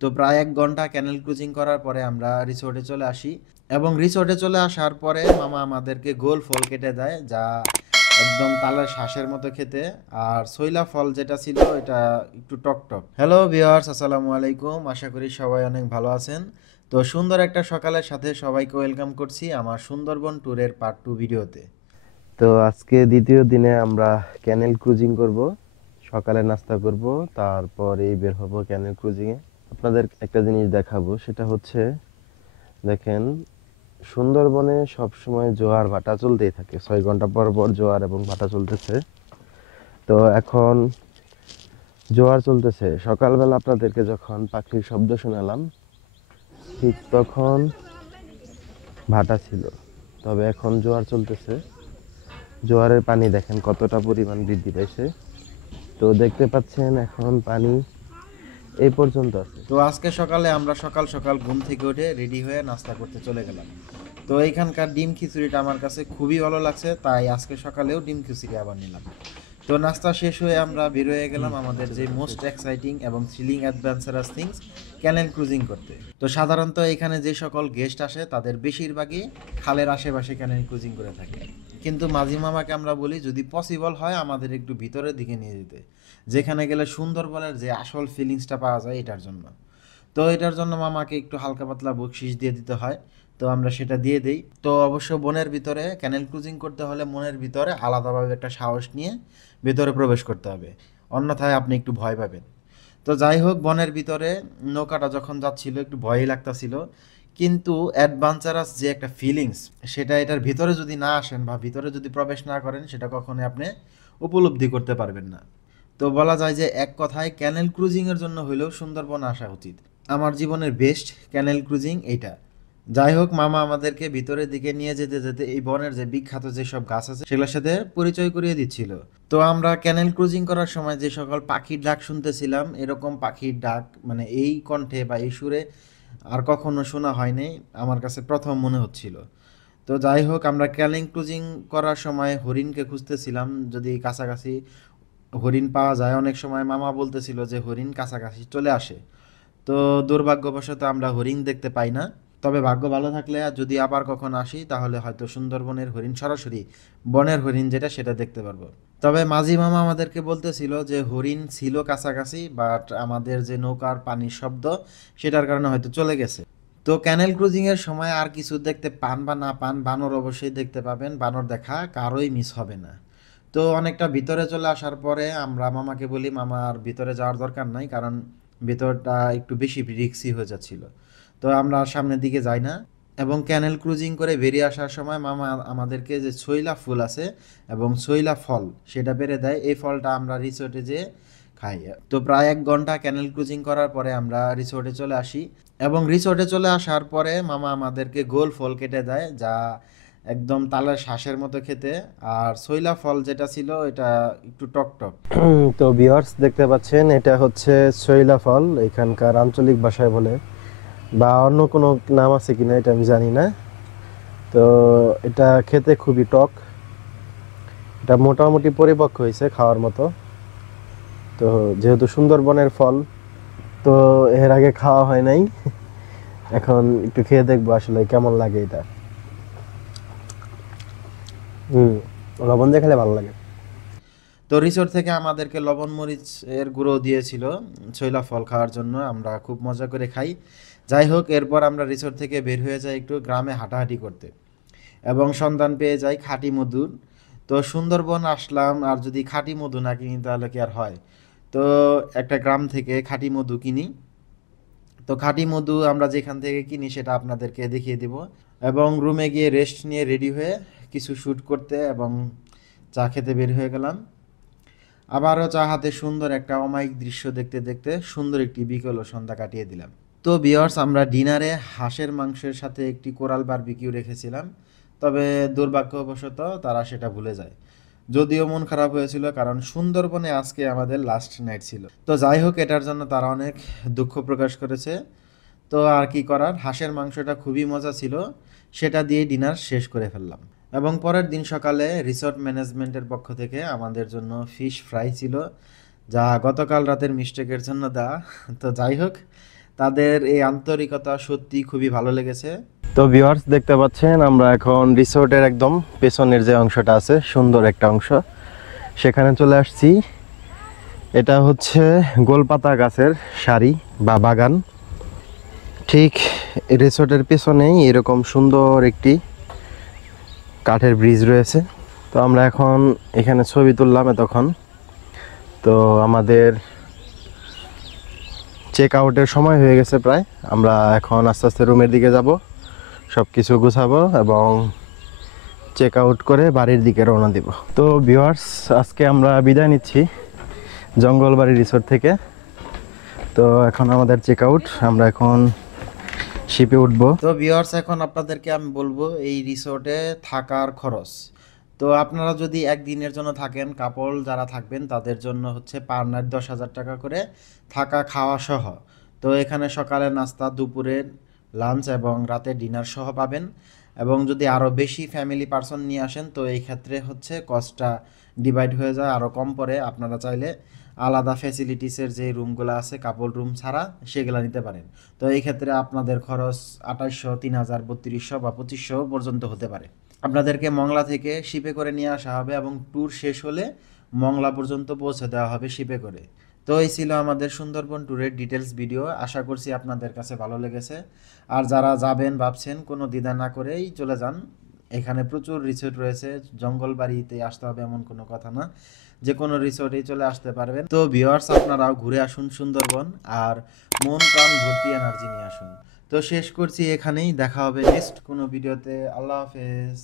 তো প্রায় ১ ঘন্টা ক্যানেল ক্রুজিং করার পরে আমরা রিসোর্টে চলে আসি এবং রিসোর্টে চলে আসার পরে মামা আমাদেরকে গোল ফল কেটে দেয়, যা একদম তালের শ্বাসের মতো খেতে। আর সইলা ফল যেটা ছিল এটা একটু টক টক। হ্যালো ভিউয়ার্স, আসসালামু আলাইকুম। আশা করি সবাই অনেক ভালো আছেন। তো সুন্দর একটা সকালের সাথে সবাইকে ওয়েলকাম করছি আমার সুন্দরবন ট্যুরের পার্ট 2 ভিডিওতে। তো আজকে দ্বিতীয় দিনে আমরা ক্যানেল ক্রুজিং করব। সকালে নাস্তা করব, তারপরেই বের হব ক্যানেল ক্রুজিং এ। আপনাদের একটা জিনিস দেখাবো, সেটা হচ্ছে দেখেন, সুন্দরবনে সব সময় জোয়ার ভাটা চলতেই থাকে, 6 ঘন্টা পর পর জোয়ার এবং ভাটা চলতেছে। তো এখন জোয়ার চলতেছে। সকালবেলা আপনাদেরকে যখন পাখির শব্দ শোনালাম, ঠিক তখন ভাটা ছিল, তবে এখন জোয়ার চলতেছে। জোয়ারের পানি দেখেন কতটা পরিমাণ বৃদ্ধি পাইছে। তো দেখতে পাচ্ছেন এখন পানি এই পর্যন্ত আছে। তো আজকে সকালে আমরা সকাল সকাল ঘুম থেকে উঠে রেডি হয়ে নাস্তা করতে চলে গেলাম। তো এইখানকার ডিম খিচুড়িটা আমার কাছে খুবই ভালো লাগছে, তাই আজকে সকালেও ডিম খিচুড়ি আবার নিলাম। তো নাস্তা শেষ হয়ে আমরা বের হয়ে গেলাম আমাদের যে মোস্ট এক্সাইটিং এবং থ্রিলিং অ্যাডভেঞ্চারাস থিংস, ক্যানেল ক্রুজিং করতে। তো সাধারণত এখানে যে সকল গেস্ট আসে তাদের বেশিরভাগই খালের আশেপাশে ক্যানেল ক্রুজিং করে থাকে, কিন্তু মাঝি মামাকে আমরা বলি যদি পসিবল হয় আমাদের একটু ভিতরের দিকে নিয়ে যেতে, যেখানে গেলে সুন্দরবনের যে আসল ফিলিংসটা পাওয়া যায় এটার জন্য। তো এটার জন্য মামাকে একটু হালকা পাতলা বকশিস দিয়ে দিতে হয়। তো আমরা সেটা দিয়ে দেই। তো অবশ্য বনের ভিতরে ক্যানেল ক্রুজিং করতে হলে মনের ভিতরে আলাদাভাবে একটা সাহস নিয়ে ভিতরে প্রবেশ করতে হবে, অন্যথায় আপনি একটু ভয় পাবেন। তো যাই হোক, বনের ভিতরে নৌকাটা যখন যাচ্ছিল একটু ভয়ই লাগতাছিল, কিন্তু অ্যাডভেঞ্চারাস যে একটা ফিলিংস, সেটা এটার ভিতরে যদি না আসেন বা ভিতরে যদি প্রবেশ না করেন সেটা কখনোই আপনি উপলব্ধি করতে পারবেন না। তো বলা যায় যে এক কথায় ক্যানেল ক্রুজিংয়ের জন্য হইলেও সুন্দরবন আসা উচিত। আমার জীবনের বেস্ট ক্যানেল ক্রুজিং এইটা। যাই হোক, মামা আমাদেরকে ভিতরের দিকে নিয়ে যেতে যেতে এই বনের যে বিখ্যাত যেসব গাছ আছে সেগুলোর সাথে পরিচয় করিয়ে দিচ্ছিল। তো আমরা ক্যানেল ক্রুজিং করার সময় যে সকল পাখির ডাক শুনতেছিলাম, এরকম পাখির ডাক মানে এই কণ্ঠে বা এই সুরে আর কখনো শোনা হয়নি, আমার কাছে প্রথম মনে হচ্ছিল। তো যাই হোক, আমরা ক্যানেল ক্রুজিং করার সময় হরিণকে খুঁজতেছিলাম, যদি কাছাকাছি হরিণ পাওয়া যায়। অনেক সময় মামা বলতেছিল যে হরিণ কাছাকাছি চলে আসে। তো দুর্ভাগ্যবশত আমরা হরিণ দেখতে পাই না। তবে ভাগ্য ভালো থাকলে আর যদি আবার কখন আসি তাহলে হয়তো সুন্দরবনের হরিণ সরাসরি বনের হরিণ যেটা সেটা দেখতে পারবো। তবে মাঝি মামা আমাদেরকে বলতেছিল যে হরিণ ছিল কাছাকাছি, বাট আমাদের যে নৌকার পানির শব্দ সেটার কারণে হয়তো চলে গেছে। তো ক্যানেল ক্রুজিং এর সময় আর কিছু দেখতে পান বা না পান, বানর অবশ্যই দেখতে পাবেন, বানর দেখা কারোই মিস হবে না। তো অনেকটা ভিতরে চলে আসার পরে আমরা মামাকে বলি মামা আর ভিতরে যাওয়ার দরকার নাই, কারণ ভিতরটা একটু বেশি রিক্সি হয়ে যাচ্ছিল। তো আমরা আর সামনের দিকে যাই না এবং ক্যানেল ক্রুজিং করে বেরিয়ে আসার সময় মামা আমাদেরকে যে ছইলা ফুল আছে এবং ছইলা ফল সেটা পেড়ে দেয়। এই ফলটা আমরা রিসোর্টে যেয়ে খাই। তো প্রায় ১ ঘন্টা ক্যানেল ক্রুজিং করার পরে আমরা রিসোর্টে চলে আসি এবং রিসোর্টে চলে আসার পরে মামা আমাদেরকে গোল ফল কেটে দেয়, যা একদম তালের শ্বাসের মতো খেতে। আর ছইলা ফল যেটা ছিল এটা একটু টক টক। তো ভিউয়ার্স দেখতে পাচ্ছেন, এটা হচ্ছে শৈলা ফল, এখানকার আঞ্চলিক ভাষায় বলে, বা অন্য কোনো নাম আছে কিনা এটা আমি জানি না। তো এটা খেতে খুবই টক। এটা মোটামুটি পরিপক্ক হয়েছে খাওয়ার মতো। তো যেহেতু সুন্দরবনের ফল, তো এর আগে খাওয়া হয় নাই, এখন একটু খেয়ে দেখবো আসলে কেমন লাগে এটা। হুম, লবণ দিয়ে খেলে ভালো লাগে। তো রিসোর্ট থেকে আমাদেরকে লবণ মরিচ এর গুঁড়ো দিয়েছিল ছইলা ফল খাওয়ার জন্য, আমরা খুব মজা করে খাই। যাই হোক, এরপর আমরা রিসোর্ট থেকে বের হয়ে যাই একটু গ্রামে হাঁটাহাঁটি করতে এবং সন্ধান পেয়ে যাই খাঁটি মধুর। তো সুন্দরবন আসলাম আর যদি খাঁটি মধু না কিনি তাহলে কি আর হয়। তো একটা গ্রাম থেকে খাঁটি মধু কিনি। তো খাঁটি মধু আমরা যেখান থেকে কিনি সেটা আপনাদেরকে দেখিয়ে দিব এবং রুমে গিয়ে রেস্ট নিয়ে রেডি হয়ে কিছু শ্যুট করতে এবং চা খেতে বের হয়ে গেলাম। আবারও চা হাতে সুন্দর একটা অমায়িক দৃশ্য দেখতে দেখতে সুন্দর একটি বিকেল ও সন্ধ্যা কাটিয়ে দিলাম। তো ভিউয়ার্স, আমরা ডিনারে হাঁসের মাংসের সাথে একটি কোরাল বারবিকিউ রেখেছিলাম, তবে দুর্ভাগ্যবশত তারা সেটা ভুলে যায়। যদিও মন খারাপ হয়েছিল, কারণ সুন্দরবনে আজকে আমাদের লাস্ট নাইট ছিল। তো যাই হোক, এটার জন্য তারা অনেক দুঃখ প্রকাশ করেছে। তো আর কি করার, হাঁসের মাংসটা খুবই মজা ছিল, সেটা দিয়ে ডিনার শেষ করে ফেললাম। এবং পরের দিন সকালে রিসর্ট ম্যানেজমেন্টের পক্ষ থেকে আমাদের জন্য ফিশ ফ্রাই ছিল, যা গতকাল রাতের মিস্টেকের জন্য দেওয়া। তো যাই হোক, তাদের এই আন্তরিকতা সত্যি খুবই ভালো লেগেছে। তো ভিউয়ার্স দেখতে পাচ্ছেন আমরা এখন রিসোর্টের একদম পেছনের যে অংশটা আছে, সুন্দর একটা অংশ, সেখানে চলে আসছি। এটা হচ্ছে গোলপাতা গাছের সারি বা বাগান। ঠিক রিসোর্টের পেছনেই এরকম সুন্দর একটি কাঠের ব্রিজ রয়েছে। তো আমরা এখন এখানে ছবি তুললাম এতক্ষণ। তো আমাদের চেক আউটের সময় হয়ে গেছে প্রায়। আমরা এখন আস্তে আস্তে রুমের দিকে যাব, সব কিছু গুছাবো এবং চেক আউট করে বাড়ির দিকে রওনা দিব। তো ভিউয়ার্স, আজকে আমরা বিদায় নিচ্ছি জঙ্গলবাড়ি রিসোর্ট থেকে। তো এখন আমাদের চেক আউট, আমরা এখন শিপে উঠবো। তো ভিউয়ার্স, এখন আপনাদেরকে আমি বলবো এই রিসোর্টে থাকার খরচ। তো আপনারা যদি একদিনের জন্য থাকেন, কাপল যারা থাকবেন তাদের জন্য হচ্ছে পার নাইট 10,000 টাকা করে, থাকা খাওয়া সহ। তো এখানে সকালে নাস্তা, দুপুরের লাঞ্চ এবং রাতে ডিনার সহ পাবেন। এবং যদি আরও বেশি ফ্যামিলি পার্সন নিয়ে আসেন তো এই ক্ষেত্রে হচ্ছে কস্টটা ডিভাইড হয়ে যায়, আরও কম পড়ে। আপনারা চাইলে আলাদা ফ্যাসিলিটিসের যে রুমগুলো আছে কাপল রুম ছাড়া, সেগুলো নিতে পারেন। তো এই ক্ষেত্রে আপনাদের খরচ 2800, 3000, 3200 বা 2500 পর্যন্ত হতে পারে। আপনাদেরকে মংলা থেকে শিপে করে নিয়ে আসা হবে এবং ট্যুর শেষ হলে মংলা পর্যন্ত পৌঁছে দেওয়া হবে শিপে করে। তো এই ছিল আমাদের সুন্দরবন ট্যুরের ডিটেলস ভিডিও। আশা করছি আপনাদের কাছে ভালো লেগেছে। আর যারা যাবেন ভাবছেন, কোনো দ্বিধা না করেই চলে যান। এখানে প্রচুর রিসোর্ট রয়েছে, জঙ্গলবাড়িতে আসতে হবে এমন কোনো কথা না, যে কোনো রিসোর্টেই চলে আসতে পারবেন। তো ভিউয়ার্স, আপনারাও ঘুরে আসুন সুন্দরবন, আর মন প্রাণ ভর্তি এনার্জি নিয়ে আসুন। তো শেষ করছি এখানেই, দেখা হবে নেক্সট কোনো ভিডিওতে। আল্লাহ হাফেজ।